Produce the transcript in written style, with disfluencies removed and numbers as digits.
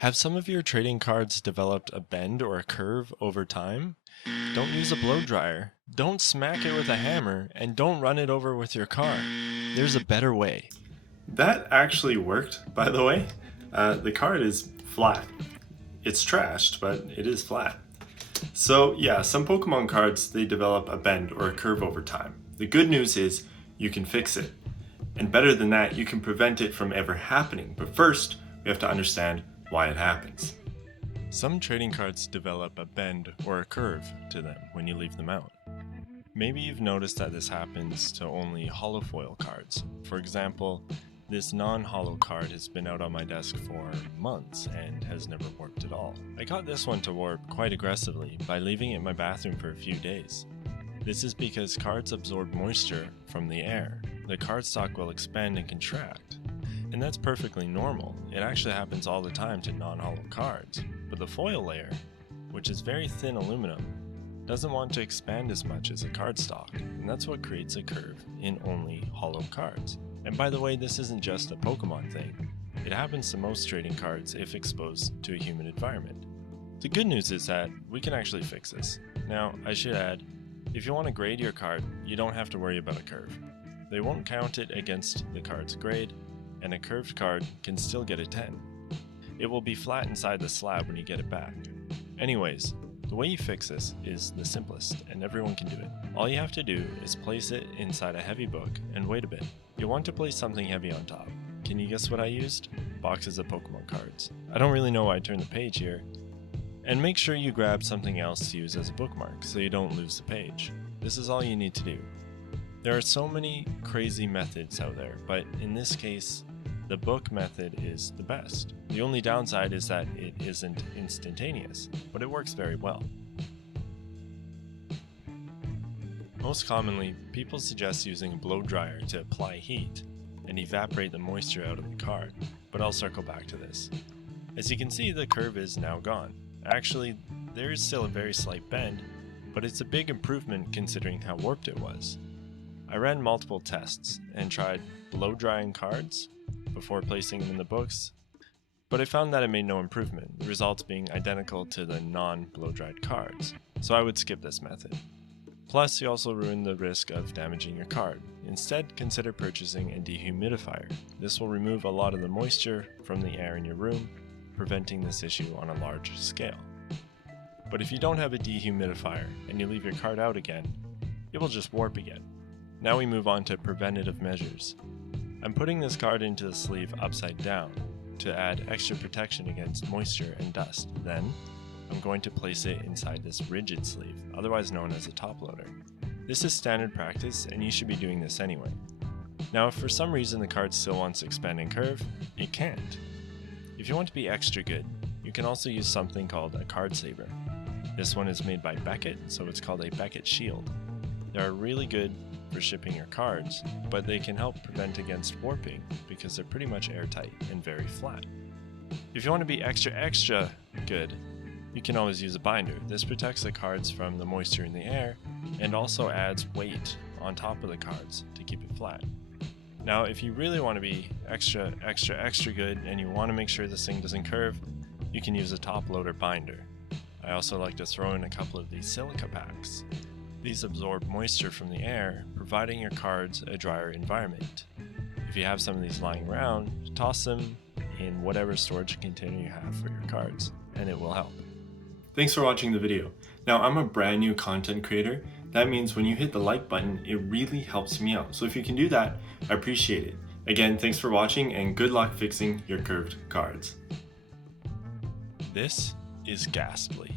Have some of your trading cards developed a bend or a curve over time? Don't use a blow dryer. Don't smack it with a hammer, and don't run it over with your car. There's a better way. That actually worked, by the way. The card is flat. It's trashed, but it is flat. So yeah, some Pokemon cards, they develop a bend or a curve over time. The good news is you can fix it. And better than that, you can prevent it from ever happening. But first, we have to understand why it happens. Some trading cards develop a bend or a curve to them when you leave them out. Maybe you've noticed that this happens to only holofoil cards. For example, this non-holo card has been out on my desk for months and has never warped at all. I got this one to warp quite aggressively by leaving it in my bathroom for a few days. This is because cards absorb moisture from the air. The cardstock will expand and contract. And that's perfectly normal. It actually happens all the time to non-holo cards. But the foil layer, which is very thin aluminum, doesn't want to expand as much as a cardstock, and that's what creates a curve in only holo cards. And by the way, this isn't just a Pokemon thing. It happens to most trading cards if exposed to a humid environment. The good news is that we can actually fix this. Now, I should add, if you want to grade your card, you don't have to worry about a curve. They won't count it against the card's grade, and a curved card can still get a 10. It will be flat inside the slab when you get it back. Anyways, the way you fix this is the simplest, and everyone can do it. All you have to do is place it inside a heavy book and wait a bit. You'll want to place something heavy on top. Can you guess what I used? Boxes of Pokemon cards. I don't really know why I turned the page here. And make sure you grab something else to use as a bookmark so you don't lose the page. This is all you need to do. There are so many crazy methods out there, but in this case, the book method is the best. The only downside is that it isn't instantaneous, but it works very well. Most commonly, people suggest using a blow dryer to apply heat and evaporate the moisture out of the card, but I'll circle back to this. As you can see, the curve is now gone. Actually, there is still a very slight bend, but it's a big improvement considering how warped it was. I ran multiple tests and tried blow drying cards before placing them in the books, but I found that it made no improvement, the results being identical to the non-blow dried cards, so I would skip this method. Plus, you also ruin the risk of damaging your card. Instead, consider purchasing a dehumidifier. This will remove a lot of the moisture from the air in your room, preventing this issue on a large scale. But if you don't have a dehumidifier and you leave your card out again, it will just warp again. Now we move on to preventative measures. I'm putting this card into the sleeve upside down to add extra protection against moisture and dust. Then, I'm going to place it inside this rigid sleeve, otherwise known as a top loader. This is standard practice and you should be doing this anyway. Now if for some reason the card still wants to expand and curve, it can't. If you want to be extra good, you can also use something called a card saver. This one is made by Beckett, so it's called a Beckett Shield. They are really good for shipping your cards, but they can help prevent against warping because they're pretty much airtight and very flat. If you want to be extra good, you can always use a binder. This protects the cards from the moisture in the air and also adds weight on top of the cards to keep it flat. Now, if you really want to be extra good and you want to make sure this thing doesn't curve, you can use a top loader binder. I also like to throw in a couple of these silica packs. These absorb moisture from the air, providing your cards a drier environment. If you have some of these lying around, toss them in whatever storage container you have for your cards, and it will help. Thanks for watching the video. Now, I'm a brand new content creator. That means when you hit the like button, it really helps me out. So if you can do that, I appreciate it. Again, thanks for watching and good luck fixing your curved cards. This is ghastly.